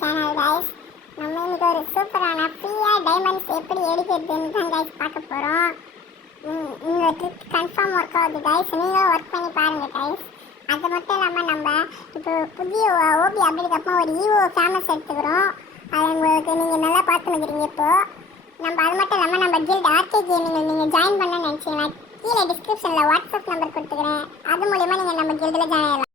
Channel guys. நம்ம இன்னைக்கு ஒரு சூப்பரான ஃப்ரீயா டைமண்ட்ஸ் எப்படி எடுக்கிறதுன்னு தான் கைஸ் பார்க்க போறோம். இந்த ட்ரிக் கன்ஃபார்ம் ஒர்க் ஆகுது கைஸ். நீங்களும் ஒர்க் பண்ணி பாருங்க கைஸ். அது மட்டும் இல்லாமல் நம்ம இப்போ புதிய ஓபி அப்டேட் அப்புறம் ஒரு ஈவோ ஃபேமஸ் எடுத்துக்கிறோம். அது உங்களுக்கு நீங்கள் நல்லா பார்த்துக்கிறீங்க. இப்போ நம்ம அது மட்டும் இல்லாமல் நம்ம கில்ட் ஆர்கே கேமிங்கில் நீங்கள் ஜாயின் பண்ணணும்னு நினச்சிங்கன்னா கீழே டிஸ்கிரிப்ஷனில் வாட்ஸ்அப் நம்பர் கொடுத்துக்கிறேன். அது மூலிமா நீங்கள் நம்ம கில்டில் ஜாயின் ஆகலாம்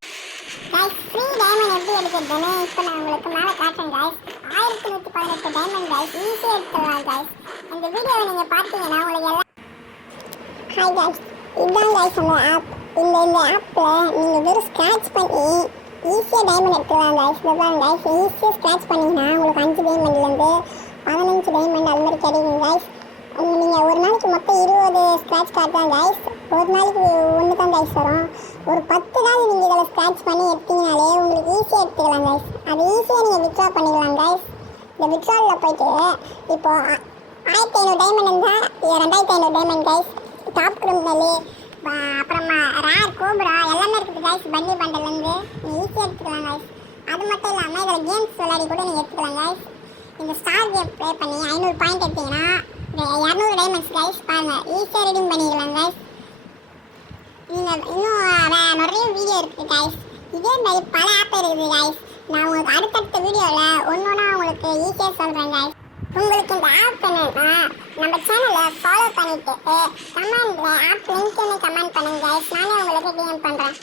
கைஸ். ஃப்ரீ டைமண்ட் எப்படி எடுக்கிறதுன்னு இப்போ நான் உங்களுக்கு மேலே காட்டுறேன் கைஸ். 1118 டைமண்ட் கைஸ், ஈஸியாக எடுத்துடலாம் கைஸ். இந்த வீடியோவை நீங்கள் பார்த்தீங்கன்னா உங்களுக்கு எல்லாம் ஹாய் கைஸ், இதுதான் கைஸ் அந்த ஆப். இந்த ஆப்பில் நீங்கள் வெறும் ஸ்க்ராட்ச் பண்ணி ஈஸியாக டைமண்ட் எடுத்துக்கலாம் கைஸ். இதுதான் கைஸ், ஈஸியாக ஸ்க்ராட்ச் பண்ணிங்கன்னா உங்களுக்கு 5 டைமண்ட்லேருந்து 15 டைமண்ட் அது மாதிரி கிடைக்கும் கைஸ். நீங்கள் ஒரு நாளைக்கு மொத்தம் 20 ஸ்க்ராட்ச் கார்டு தான் கைஸ். ஒரு நாளைக்கு ஒன்று தான் கைஸ் வரும். ஒரு 10 நாள் நீங்கள் இதில் ஸ்க்ராட்ச் பண்ணி எடுத்தீங்கனாலே உங்களுக்கு ஈஸியாக எடுத்துக்கலாம் கைஸ். அது ஈஸியாக நீங்கள் வித்ட்ரா பண்ணிக்கலாம் கைஸ். இந்த வித்ட்ராவில் போயிட்டு இப்போ 1500 டைமண்ட் இருந்தால் 2500 டைமண்ட் கைஸ். டாப் கிரிமினலு அப்புறமா ரேர் கோப்ரா எல்லாமே இருக்குது கைஸ். பண்டி பண்டலேருந்து நீங்கள் ஈஸியாக எடுத்துக்கலாம் கைஸ். அது மட்டும் இல்லாமல் இதில் கேம்ஸ் விளையாடி கூட நீங்கள் எடுத்துக்கலாம் கைஸ். இந்த ஸ்டார் கேம் ப்ளே பண்ணி 500 பாயிண்ட் எடுத்தீங்கன்னா 200 டைமண்ட்ஸ் கைஸ். பாருங்கள், ஈஸியாக ரீடிங் பண்ணிக்கலாம் கைஸ். நீங்கள் இன்னும் நிறைய வீடியோ இருக்குது கைஸ். இதே மாதிரி பல ஆப் இருக்குது கைஸ். நான் உங்களுக்கு அடுத்தடுத்த வீடியோவில் ஒன்று உங்களுக்கு ஈஸியாக சொல்கிறேன் கைஸ். உங்களுக்கு இந்த ஆப் என்னன்னா நம்ம சேனலை ஃபாலோ பண்ணிவிட்டு கமெண்டில் ஆப் லிங்க்னு கமெண்ட் பண்ணுங்க கைஸ். நானே உங்களுக்கு டிஎம் பண்ணுறேன்.